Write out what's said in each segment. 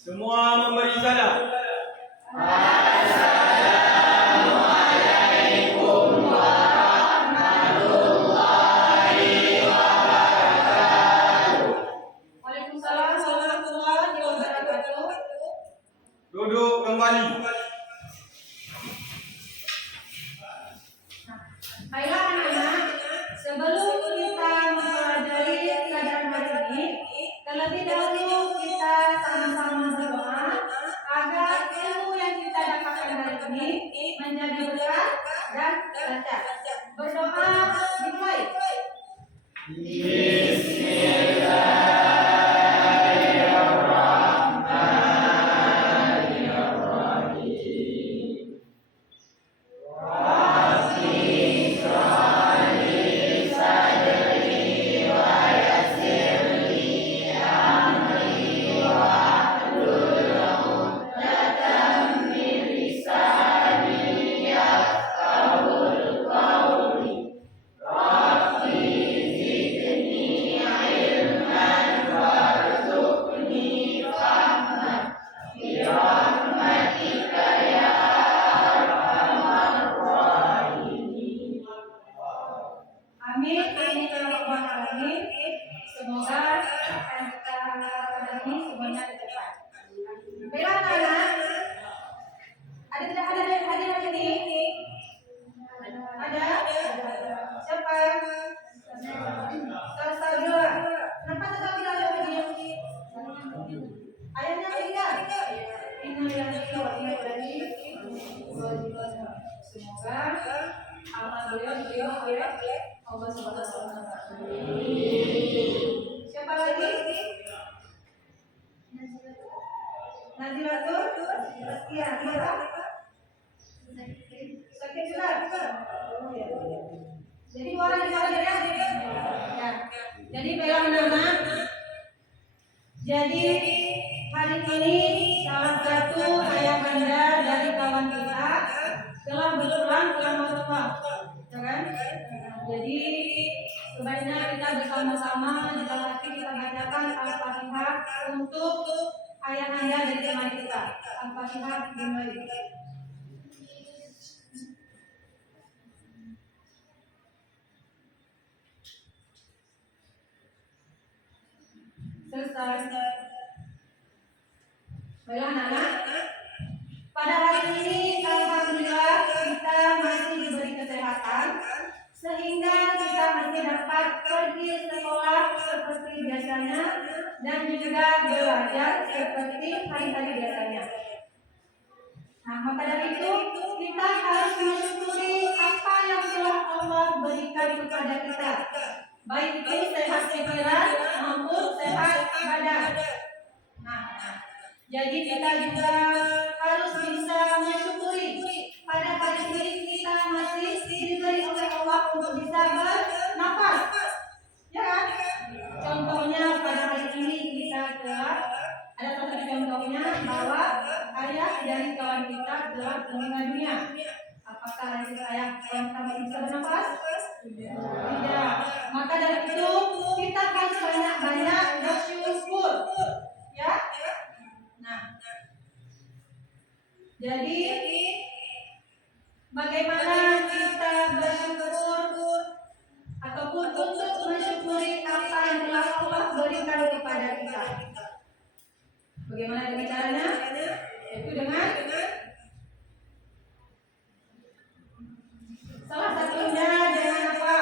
Semua memberi salam. Waalaikumsalam warahmatullahi wabarakatuh. Duduk kembali. Baiklah anak-anak, sebelum kita mempelajari pelajaran hari ini, terlebih dahulu kita sama-sama berdoa agar ilmu yang kita dapatkan hari ini menjadi berkah dan lancar. Berdoa dimulai. Amin, amin ya rabbal alamin. Semoga apa yang kita lakukan hari ini semuanya tercapai. Baiklah anak-anak, ada tidak ada yang hadir hari ini? Ada? Siapa? Saudara. Kenapa tetap tidak ada hadir? Ayahnya meninggal. Innalillahi wa inna ilaihi raji'un. Semoga amal beliau diterima oleh Allah Subhanahu wa taala. Siapa lagi? Nazilatul? Iya, kenapa? Sakit juga. Oh, ya. Jadi dua orang ya. Ya. Jadi baiklah anak-anak. Jadi hari ini salah satu ayahanda dari kawan kita telah berpulang ke rumah, ya kan? Jadi sebaiknya kita bersama-sama di dalam hati kita bacakan Al-Fatihah untuk ayahanda dari teman kita. Al-Fatihah dimulai. Selesai. Baiklah anak-anak, pada hari ini alhamdulillah kita masih diberi kesehatan sehingga kita masih dapat pergi sekolah seperti biasanya dan juga belajar seperti hari-hari biasanya. Nah, maka dari itu kita harus mensyukuri apa yang telah Allah berikan kepada kita, baik itu sehat pikiran maupun sehat badan. Nah, jadi kita juga harus bisa mensyukuri pada hari ini kita masih diberi oleh Allah untuk bisa bernafas, ya kan? Contohnya pada hari ini kita telah ada satu contohnya bahwa ayah dari kawan kita telah meninggal dunia. Apakah ayah kawan kita masih bisa bernafas? Tidak. Maka dari itu kita harus banyak-banyak bersyukur, ya. Nah, jadi bagaimana kita bersyukur ataupun untuk mensyukuri apa yang telah Allah berikan kepada kita? Bagaimana dengan caranya? Yaitu dengan salah satunya dengan apa?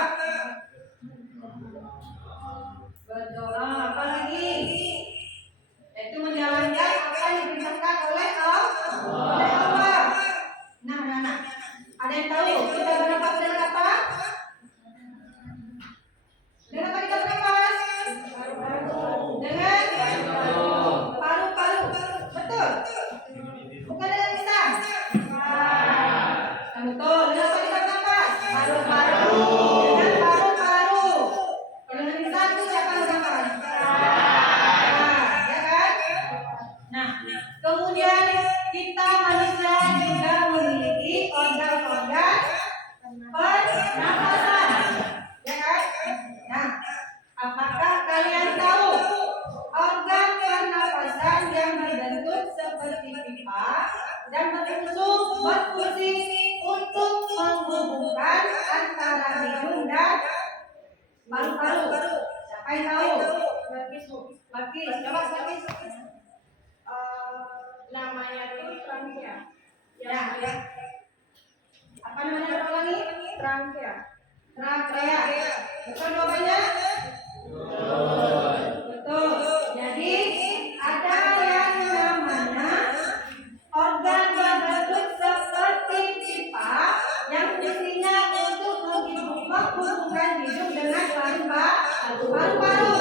hidung dan paru-paru. Siapa yang tahu? Bakis, coba Bakis. Namanya tuh trachea. Ya. Apa namanya ulangi? Trachea. Trachea. Betul jawabannya? Betul. Jadi ada yang namanya organ berbentuk seperti pipa yang fungsinya untuk menghubungkan hidung dengan paru-paru.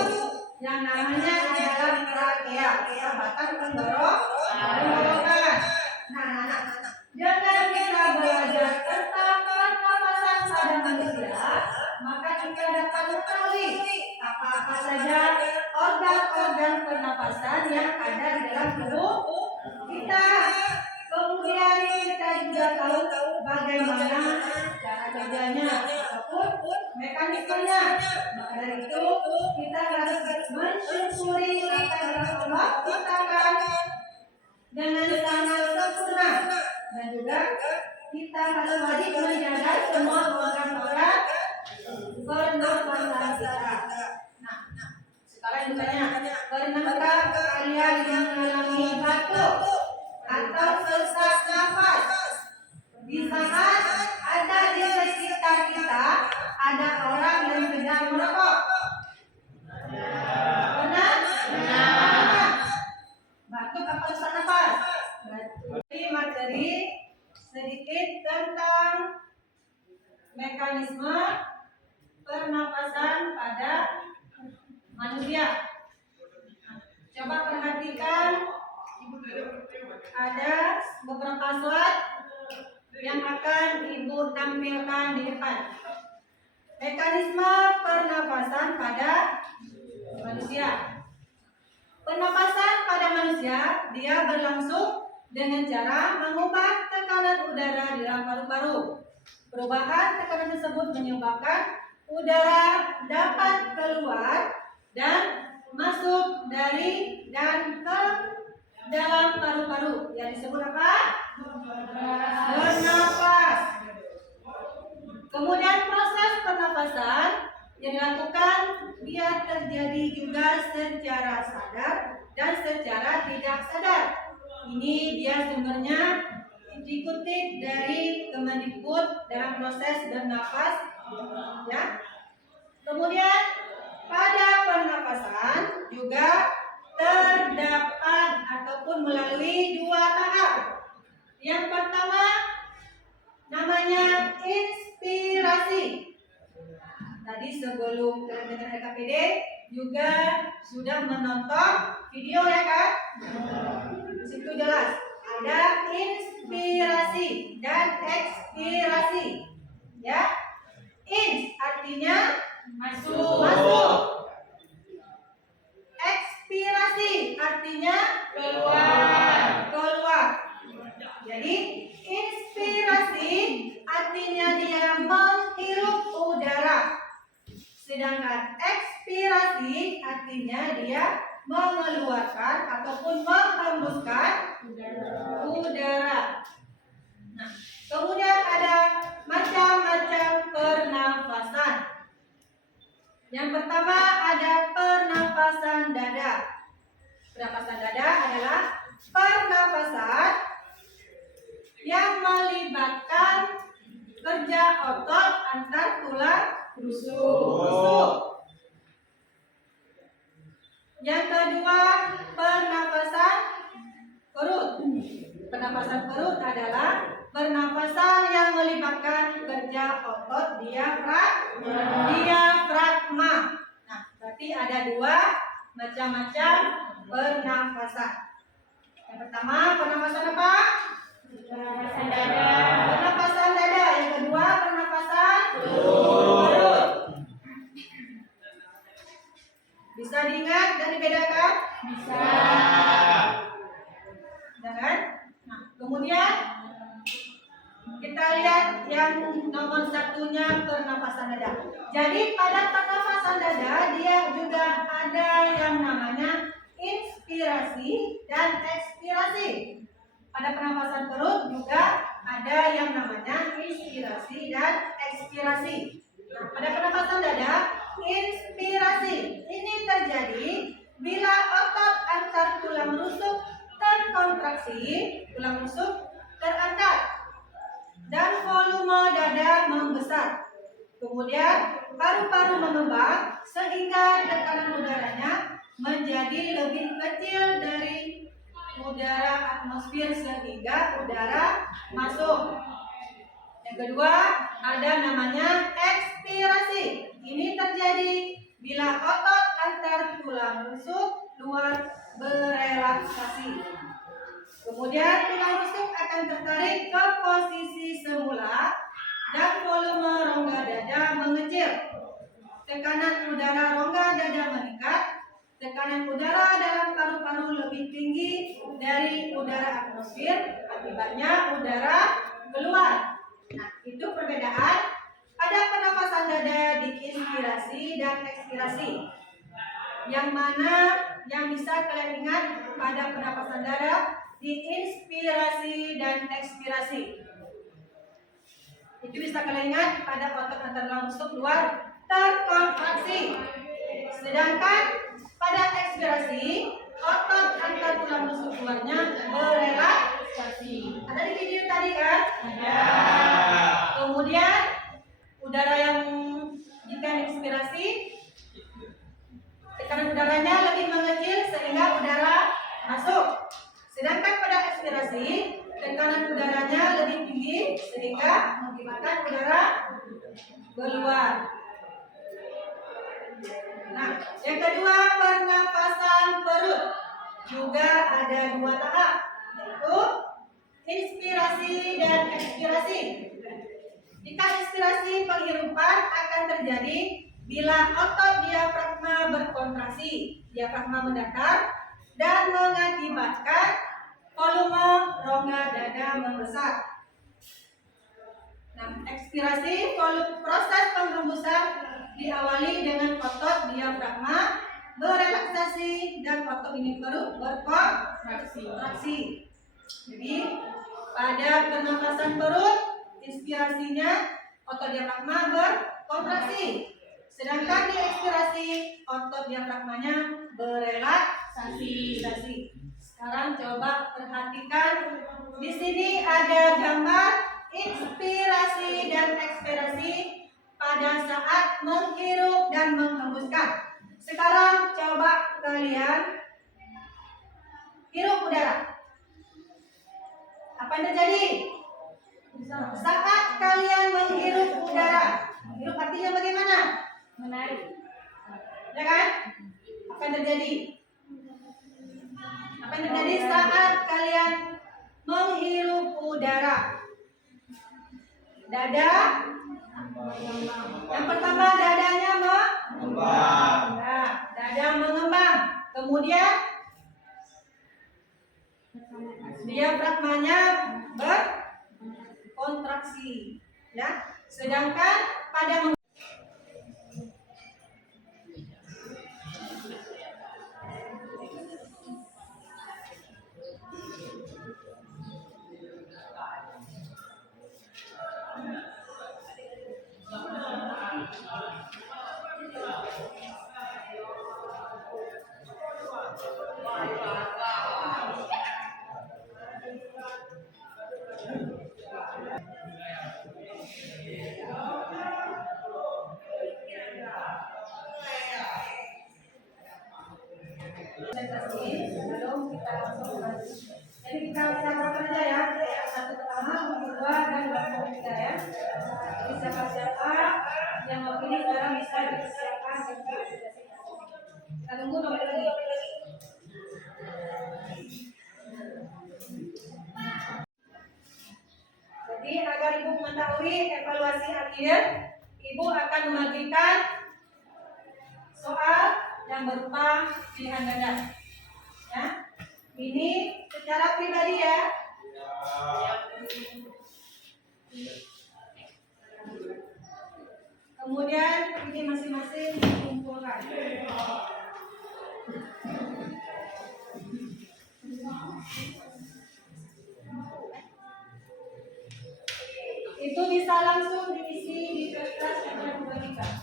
Yang namanya adalah trachea, batang tenggorokan. Nah. Dengan kita belajar tentang pernapasan pada manusia, maka kita dapat mengetahui apa-apa saja organ-organ pernapasan yang ada di dalam tubuh kita. Kemudian kita juga tahu bagaimana cara kerjanya ataupun mekanismenya. Maka dari itu kita harus mensyukuri apa yang Allah ciptakan dengan sangat sempurna, dan juga kita harus wajib menjaga semua organ-organ pernapasan kita. Nah, sekarang ditanya, pernahkah kalian yang mengalami batuk atau sesak nafas di saat ada di sekitar kita ada orang yang sedang merokok? Pernah? Batuk apa sesak nafas? Materi sedikit tentang mekanisme pernapasan pada manusia. Coba perhatikan, ada beberapa slide yang akan Ibu tampilkan di depan. Mekanisme pernapasan pada manusia. Pernapasan pada manusia dia berlangsung dengan cara mengubah tekanan udara di dalam paru-paru. Perubahan tekanan tersebut menyebabkan udara dapat keluar dan masuk dari dan ke dalam paru-paru. Yang disebut apa? Bernapas. Kemudian proses pernapasan yang dilakukan dia terjadi juga secara sadar dan secara tidak sadar. Ini dia sumbernya dikutip dari Kemendikbud dalam proses bernapas, ya. Kemudian pada pernapasan juga terdapat ataupun melalui dua tahap. Yang pertama namanya inspirasi. Tadi sebelum dengan RKPD juga sudah menonton video, ya kan? Di situ jelas ada inspirasi dan ekspirasi. Ya, ins artinya masuk. Ekspirasi artinya keluar. Jadi inspirasi artinya dia menghirup udara. Sedangkan ekspirasi artinya dia mengeluarkan ataupun menghembuskan udara. Nah, kemudian ada macam-macam pernafasan. Yang pertama ada pernafasan dada. Pernafasan dada adalah pernafasan yang melibatkan kerja otot antar tulang rusuk. Yang kedua, pernapasan perut. Pernapasan perut adalah pernapasan yang melibatkan kerja otot diafragma. Nah, berarti ada dua macam-macam pernapasan. Yang pertama, pernapasan apa? Pernapasan dada. Pernapasan dada. Yang kedua, pernapasan perut. Bisa diingat dan dibedakan? Bisa. Jangan. Nah, kemudian kita lihat yang nomor satunya pernapasan dada. Jadi pada pernapasan dada dia juga ada yang namanya inspirasi dan ekspirasi. Pada pernapasan perut juga ada yang namanya inspirasi dan ekspirasi. Pada pernapasan dada, inspirasi ini terjadi bila otot antar tulang rusuk terkontraksi, tulang rusuk terangkat, dan volume dada membesar. Kemudian paru-paru mengembang sehingga tekanan udaranya menjadi lebih kecil dari udara atmosfer sehingga udara masuk. Yang kedua ada namanya ekspirasi. Ini terjadi bila otot antar tulang rusuk luar berelaksasi. Kemudian tulang rusuk akan tertarik ke posisi semula dan volume rongga dada mengecil. Tekanan udara rongga dada meningkat. Tekanan udara dalam paru-paru lebih tinggi dari udara atmosfer. Akibatnya udara keluar. Nah, itu perbedaan pada pernapasan dada di inspirasi dan ekspirasi. Yang mana yang bisa kalian ingat pada pernapasan dada di inspirasi dan ekspirasi? Itu bisa kalian ingat pada otot antar tulang rusuk luar terkontraksi. Sedangkan pada ekspirasi, otot antar tulang rusuk luarnya berelaksasi. Ada di video tadi kan? Ada. Kemudian udara yang jika inspirasi, tekanan udaranya lebih mengecil sehingga udara masuk. Sedangkan pada ekspirasi, tekanan udaranya lebih tinggi sehingga mengakibatkan udara keluar. Nah, yang kedua pernapasan perut juga ada dua tahap, yaitu inspirasi dan ekspirasi. Jika inspirasi, penghirupan akan terjadi bila otot diafragma berkontraksi, diafragma mendatar dan mengakibatkan volume rongga dada membesar. Nah, ekspirasi, proses penghembusan diawali dengan otot diafragma berelaksasi dan otot ini perut berkontraksi. Jadi pada pernapasan perut, inspirasinya otot diafragma berkontraksi. Sedangkan di ekspirasi, otot diafragmanya berelaksasi. Sekarang coba perhatikan, di sini ada gambar inspirasi dan ekspirasi pada saat menghirup dan menghembuskan. Sekarang coba kalian hirup udara. Apa yang terjadi? Saat kalian menghirup udara, menghirup artinya bagaimana? Menarik. Ya kan? Apa yang terjadi? Apa yang terjadi saat kalian menghirup udara? Dada. Yang pertama dadanya mengembang. Nah, dada mengembang. Kemudian diafragmanya berkontraksi. Ya. Sedangkan pada sebelum kita langsung lanjut. Jadi kita lakukan aja ya. Satu pertama, kedua, dan ketiga ya. Jadi siapa-siapa yang mau ini sekarang bisa dipersiapkan. Kita tunggu nomor lagi. Jadi agar ibu mengetahui evaluasi akhir, ibu akan membagikan soal yang berupa pilihan ganda. Ya, ini secara pribadi ya. Kemudian ini masing-masing dikumpulkan. Itu bisa langsung diisi di kertas yang dibagikan.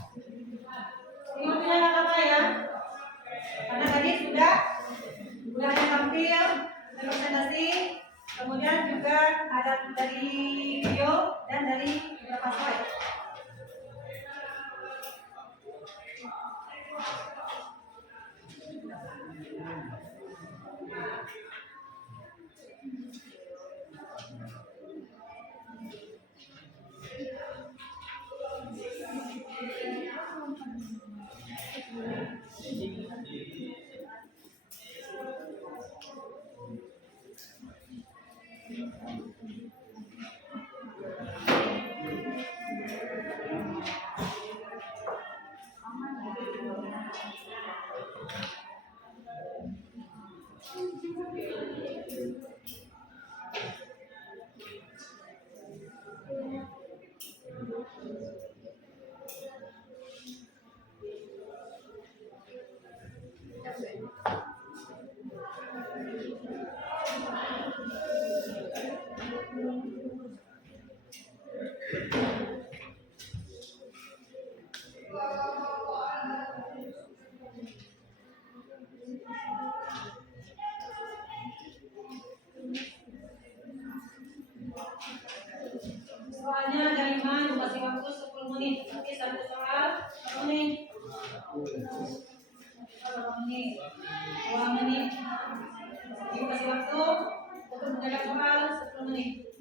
Soalnya dari mana kasih waktu 10 menit, tapi satu soal berapa menit? 2 menit. 2 menit. Ibu kasih waktu untuk menjawab soal 10 menit.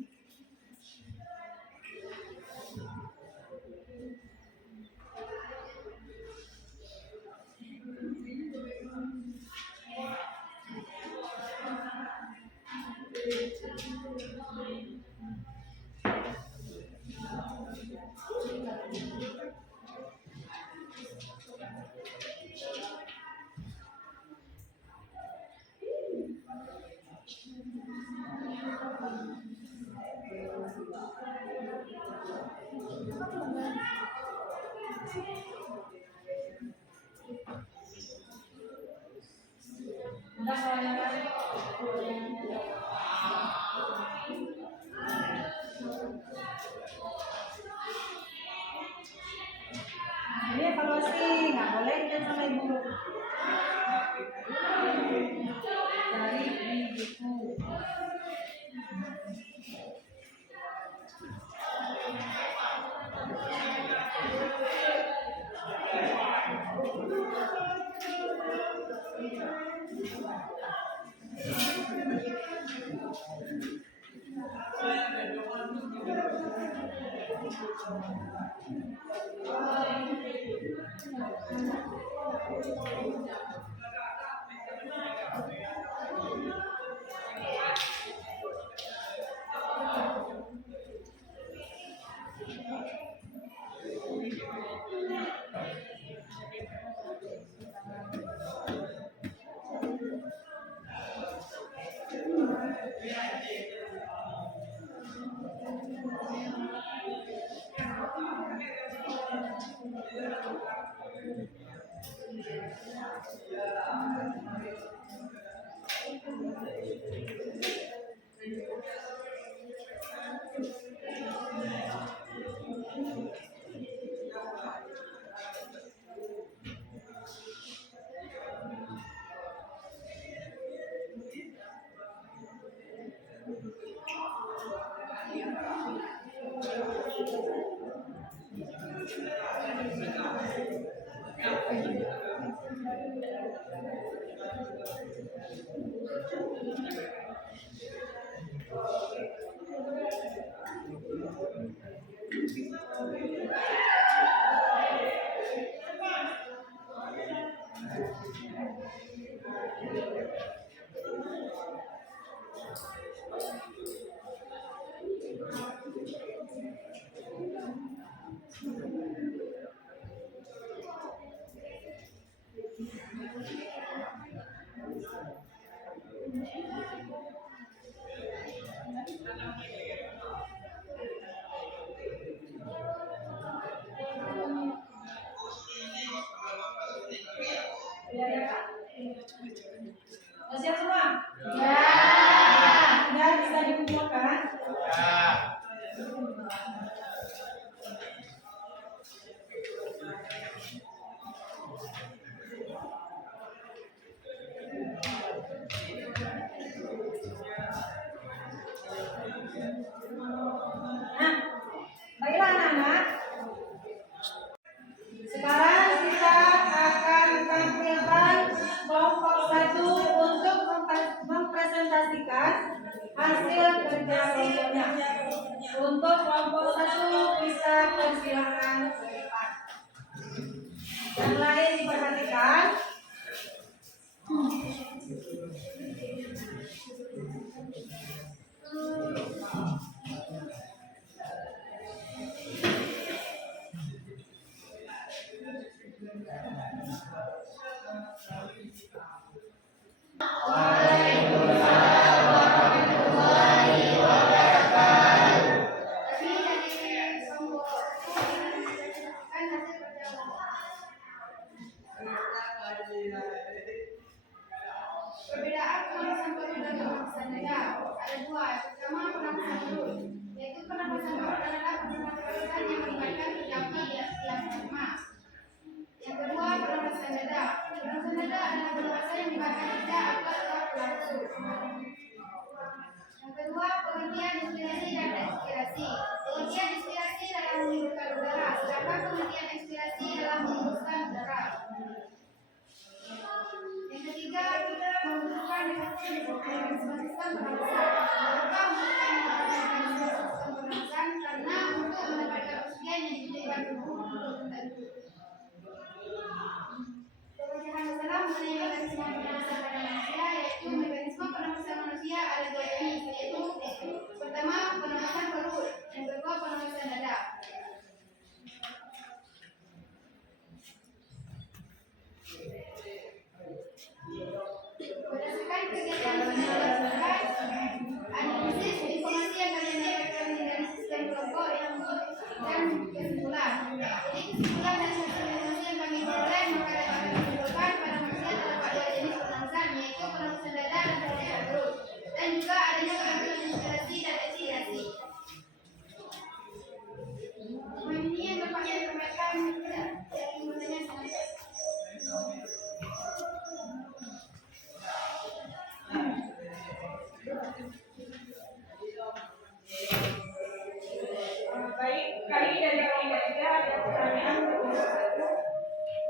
Udah soalnya kan? Ini evaluasi, nggak boleh kita sampai buruk. Dari di buku.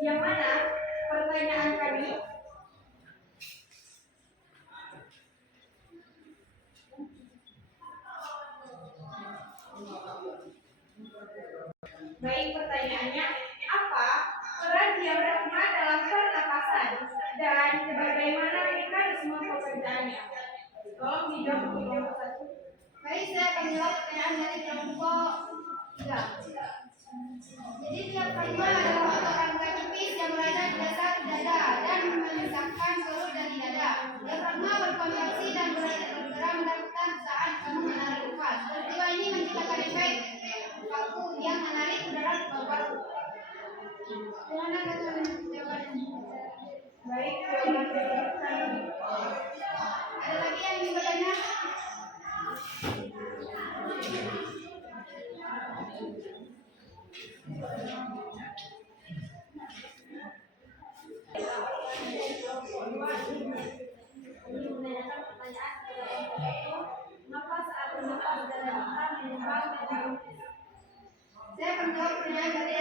Yang mana pertanyaan kami? Baik, pertanyaannya apa peran diam rahma dalam pernapasan dan bagaimana mekanisme pekerjaannya? Tolong dijawab satu. Baik, saya akan menjawab pertanyaan dari kelompok 3. Jadi tiap rahma adalah otot rangka tipis yang berada di dasar dada dan memisahkan perut dari dada. Tiap rahma berkontraksi dan bergerak mendatar saat kamu menarik nafas. Peristiwa ini menciptakan efek paku yang menarik udara ke paru-paru. Gimana kata jawabannya? Baik, jawaban dari Ada lagi yang ingin bertanya? ini menanyakan pertanyaan kepada kelompok itu, mengapa saat bernafas dada kita menyumbang menyumbang? Saya akan menjawab pertanyaan dari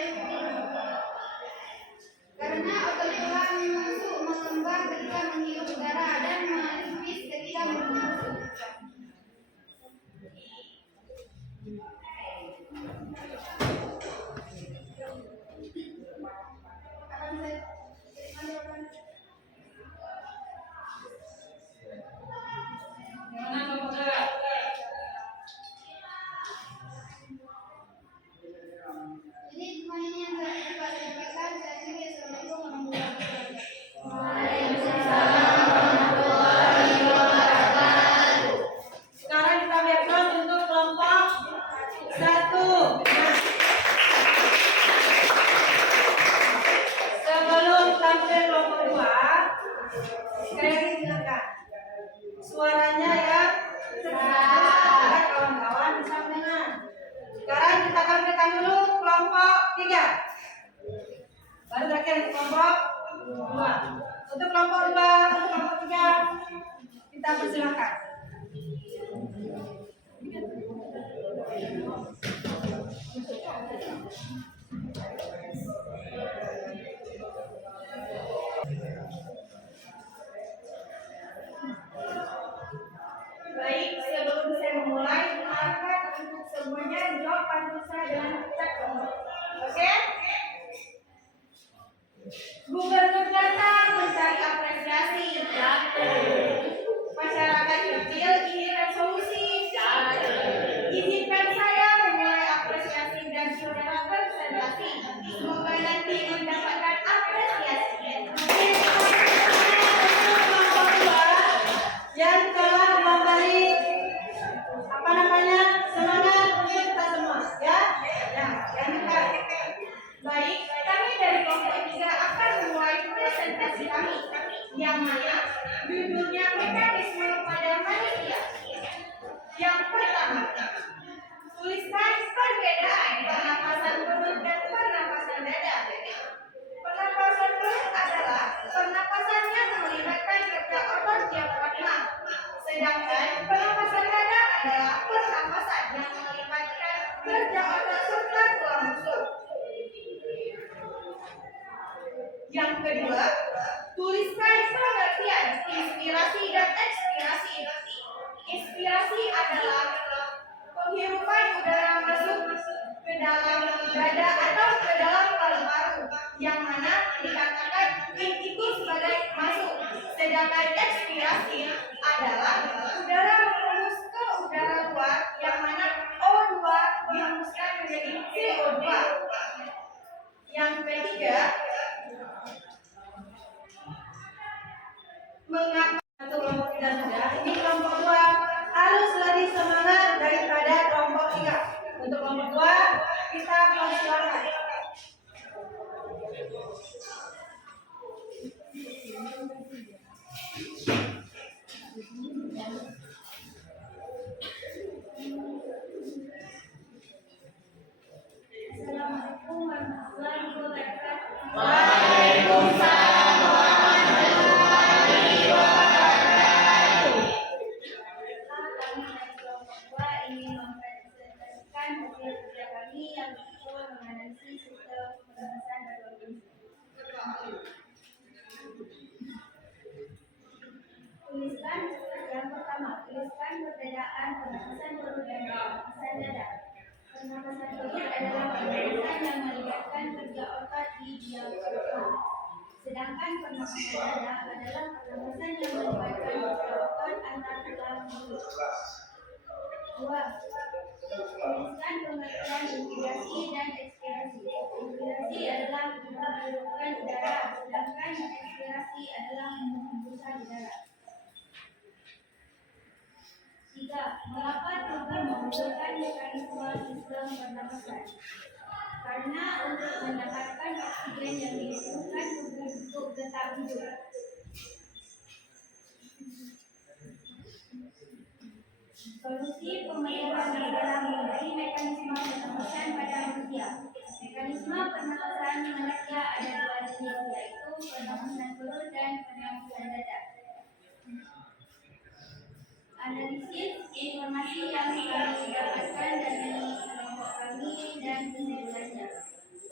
karena otot tulang masuk mengembang ketika menghirup udara dan menipis ketika membusuk. Jadi cuma ini yang saya dapat sampaikan. Saya kira Assalamualaikum warahmatullahi wabarakatuh. Sekarang kita background untuk kelompok 1. Nah, sebelum tampil kelompok 2, sekali lagi silakan suaranya ya agar kawan-kawan bisa mendengar. Sekarang kita tampilkan dulu kelompok 3. Baru terakhir kelompok 2. Untuk kelompok 2, untuk kelompok 3 kita persilakan. Baik, sebelum saya memulai, silakan untuk semuanya jawab pantun saya dengan cepat. Oke? Gubernur datang mencari apresiasi. Masyarakat kecil inginkan solusi. Izinkan saya memulai apresiasi dan saudara presentasi. Semoga nanti mendapatkan apresiasi. Yang telah memberi semangat untuk kita semua, ya. Yang kita baik. Kami dari kelompok 3 akan memulai presentasi kami, yang mana judulnya mekanisme pada manusia. Yang pertama, tuliskan perbedaan pernapasan perut dan pernapasan dada. Pernapasan perut adalah pernapasan yang melibatkan kerja otot diafragma, sedangkan pernapasan dada adalah pernapasan yang melibatkan kerja otot serta tulang rusuk. Yang kedua, tuliskan pengertian inspirasi dan ekspirasi. Inspirasi adalah penghirupan udara masuk ke dalam dada atau ke dalam paru-paru, yang mana dikatakan itu sebagai masuk. Sedangkan ekspirasi adalah udara menghembus ke udara luar, yang mana O2 dihembuskan menjadi CO2. Yang ketiga, mengapa satu kelompok 3 saja? Ini kelompok 2 harus lebih semangat daripada kelompok 3. Untuk kelompok 2 kita persilakan. Assalamualaikum warahmatullahi wabarakatuh. Waalaikumsalam warahmatullahi wabarakatuh. dia betul. Sedangkan pernapasan dada adalah pernapasan yang melibatkan otot antar tulang mulut. 2. Tuliskan pengertian inspirasi dan ekspirasi. Inspirasi adalah menghidupkan udara, sedangkan ekspirasi adalah menghembuskan udara. 3. Mengapa tubuh membutuhkan mekanisme sistem pernapasan? Karena untuk mendapatkan oksigen yang dibutuhkan tubuh untuk tetap hidup. Solusi pemeliharaan adalah mengenai mekanisme pernapasan pada manusia. Mekanisme pernapasan manusia ada dua jenis, yaitu pernapasan perut dan pernapasan dada. Analisis informasi yang kami dapatkan dari kelompok kami dan kesimpulannya.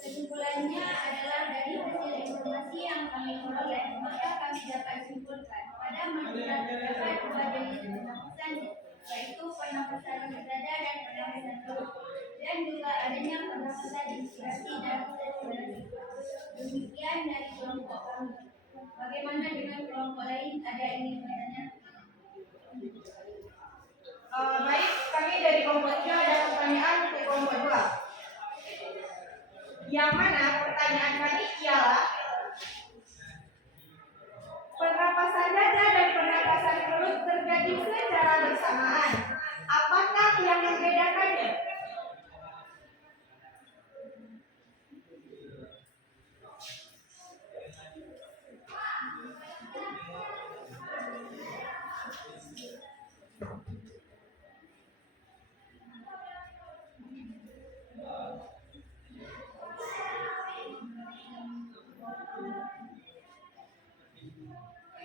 Kesimpulannya adalah dari hasil informasi yang kami peroleh, maka kami dapat simpulkan pada manusia terdapat dua jenis pernapasan, yaitu pernapasan dada dan pernapasan perut, dan juga adanya pernapasan inspirasi dan ekspirasi. Demikian dari kelompok kami. Bagaimana dengan kelompok lain? Ada yang ingin bertanya? Baik, kami dari kelompok 3 ada pertanyaan ke kelompok 2. Yang mana pertanyaan kami ialah pernapasan dada dan pernapasan perut terjadi secara bersamaan. Apakah yang membedakannya?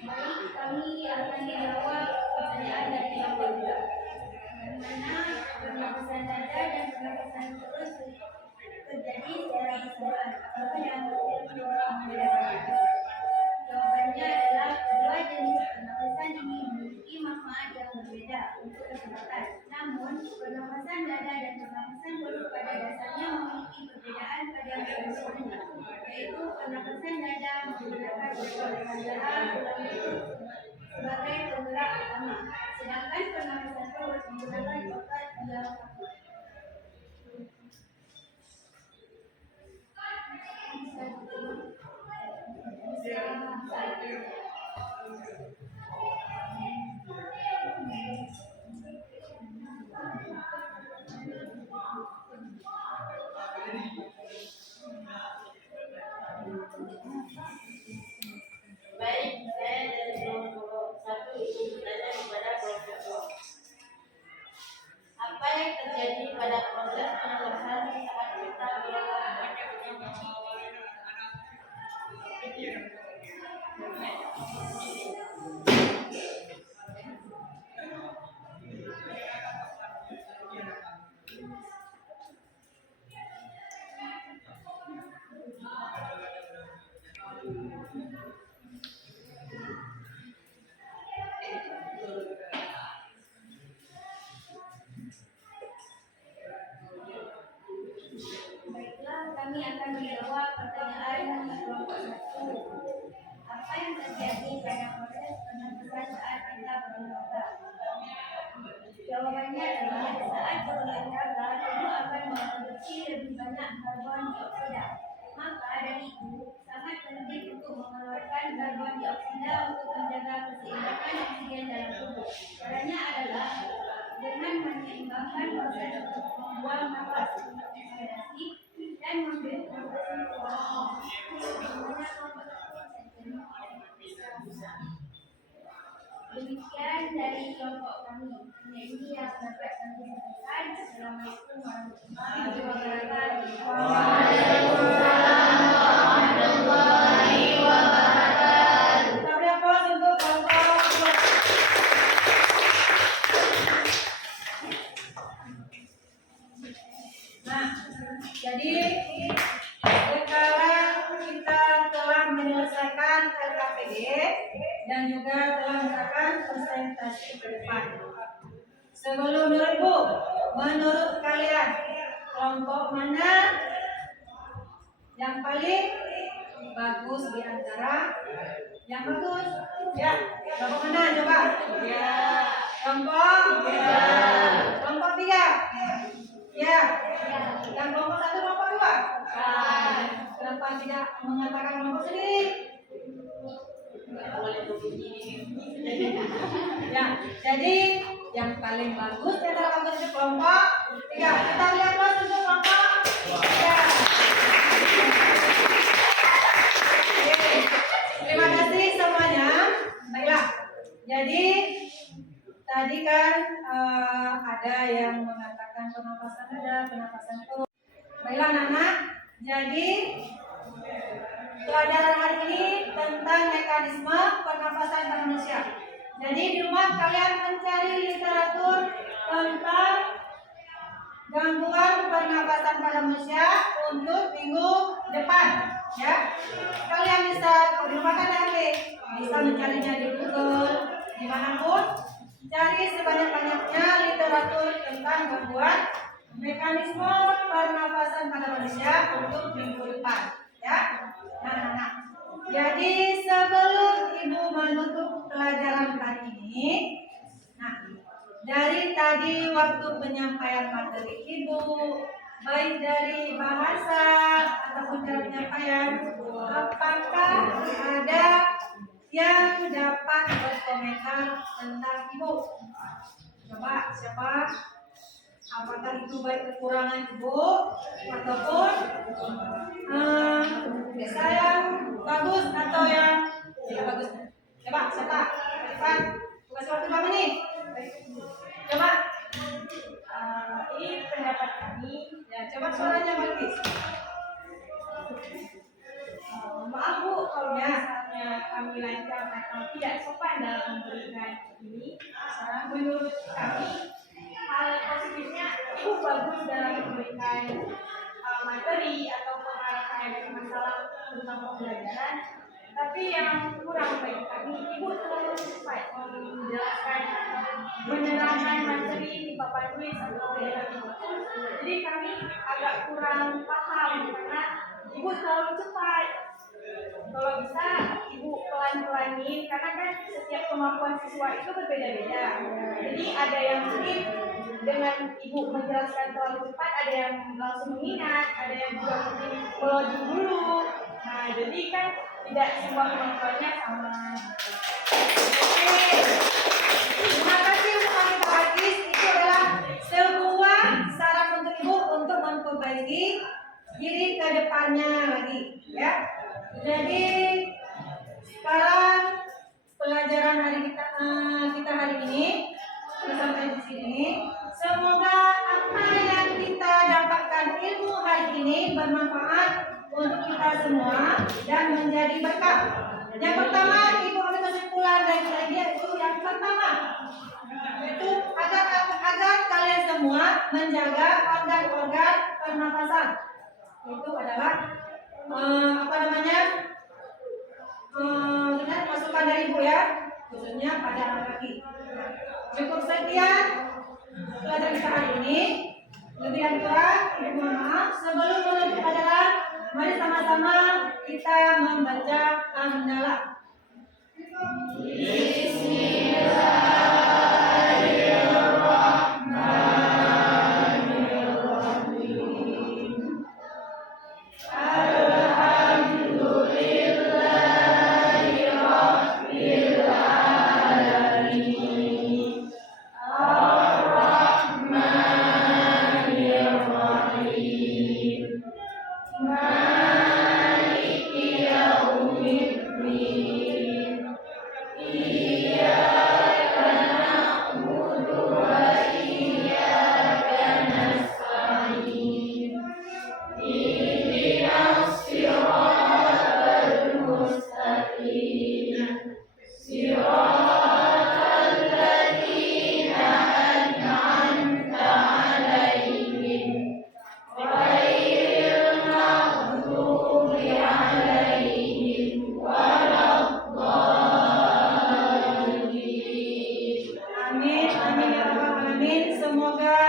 Baik, kami akan menjawab pertanyaan dari kelompok 2. Bagaimana pernapasan dada dan pernapasan perut terjadi secara bersamaan? Apakah yang membedakannya? Jawabannya adalah kedua jenis pernapasan ini memiliki manfaat yang berbeda untuk kesehatan. Namun, pernapasan dada dan pernapasan perut pada dasarnya memiliki perbedaan pada mekanismenya, yaitu pernapasan dada menggunakan perolehan darah tulang rusuk sebagai penggerak utama, sedangkan pernapasan perut menggunakan otot diafragma. Baik, saya dari kelompok 1 ingin bertanya kepada kelompok 2. Apa yang terjadi pada proses pernapasan saat kita berolahraga? Baiklah, kami akan menjawab pertanyaan kelompok 1. Apa yang terjadi pada proses pernapasan saat kita berolahraga? Jawabannya adalah saat berolahraga tubuh akan memproduksi lebih banyak karbon dioksida. Maka dari itu sangat penting untuk mengeluarkan karbon dioksida untuk menjaga keseimbangan oksigen dalam tubuh. Caranya adalah dengan menyeimbangkan proses untuk membuang nafas, inspirasi, dan memberi produksi Demikian dari kelompok kami. Ini yang dapat kami sampaikan. Assalamualaikum warahmatullahi wabarakatuh. Kita beri aplaus untuk kelompok 2. Nah, jadi sekarang kita telah menyelesaikan LKPD dan juga telah melakukan presentasi ke depan. Sebelum itu, menurut kalian kelompok mana yang paling bagus di antara yang bagus. Ya, kelompok mana coba? Ya. Kelompok? Ya. Kelompok 3? Ya. Yang kelompok 1, kelompok 2? Kenapa tidak mengatakan kelompok sendiri? Ya, jadi yang paling bagus di antara bagus itu kelompok 3. Kita lihat terus untuk kelompok 3. Terima kasih semuanya. Baiklah. Jadi tadi kan ada yang mengatakan pernapasan dada, pernapasan perut. Baiklah anak-anak. Jadi pelajaran hari ini tentang mekanisme pernapasan pada manusia. Jadi di rumah kalian mencari literatur tentang gangguan pernapasan pada manusia untuk minggu depan, ya. Kalian bisa di rumah kan nanti bisa mencarinya di Google, dimanapun. Cari sebanyak-banyaknya literatur tentang gangguan mekanisme pernapasan pada manusia untuk minggu depan, ya. Nah. Jadi sebelum ibu menutup pelajaran hari ini, nah, dari tadi waktu penyampaian materi ibu, baik dari bahasa ataupun cara penyampaian, apakah ada yang dapat berkomentar tentang ibu? Coba siapa? Apakah itu baik kekurangan ibu ataupun bisa yang bagus atau yang tidak bagus? Coba siapa? Depan. Kasih waktu kamu nih. Coba. Ini pendapat kami. Ya, coba suaranya bagus. Maaf Bu, kalau misalnya kami lancar atau tidak sopan dalam memberikan ini, menurut kami hal positifnya ibu bagus dalam memberikan materi atau pengarahan masalah tentang pembelajaran. Tapi yang kurang bagi kami, ibu terlalu cepat menjelaskan, menerangkan materi di papan tulis atau dalam buku. Jadi kami agak kurang paham karena ibu terlalu cepat. Kalau bisa ibu pelan-pelanin, karena kan setiap kemampuan siswa itu berbeda-beda. Jadi ada yang mungkin dengan ibu menjelaskan terlalu cepat, ada yang langsung mengingat, ada yang juga mungkin melodi dulu. Nah, jadi kan tidak semua kemampuannya sama. Oke. Terima kasih untuk kami Pak Agis. Itu adalah sebuah saran untuk ibu untuk memperbaiki diri ke depannya lagi, ya. Jadi sekarang pelajaran kita hari ini sampai di sini. Semoga apa yang kita dapatkan ilmu hari ini bermanfaat untuk kita semua dan menjadi berkah. Yang pertama, ibu ambil kesimpulan dari dia itu yang pertama, yaitu agar kalian semua menjaga organ-organ pernapasan. Itu adalah masukan dari ibu ya, khususnya pada anak laki. Cukup sekian pelajaran kita hari ini. Lebih dan kurang, ibu mohon maaf. Sebelum menutup pelajaran, mari sama-sama kita membaca hamdalah. Semoga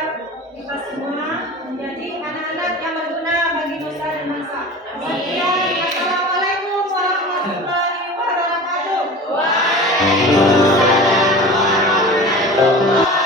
kita semua menjadi anak-anak yang berguna bagi nusa dan bangsa. Assalamualaikum. Waalaikumsalam warahmatullahi wabarakatuh.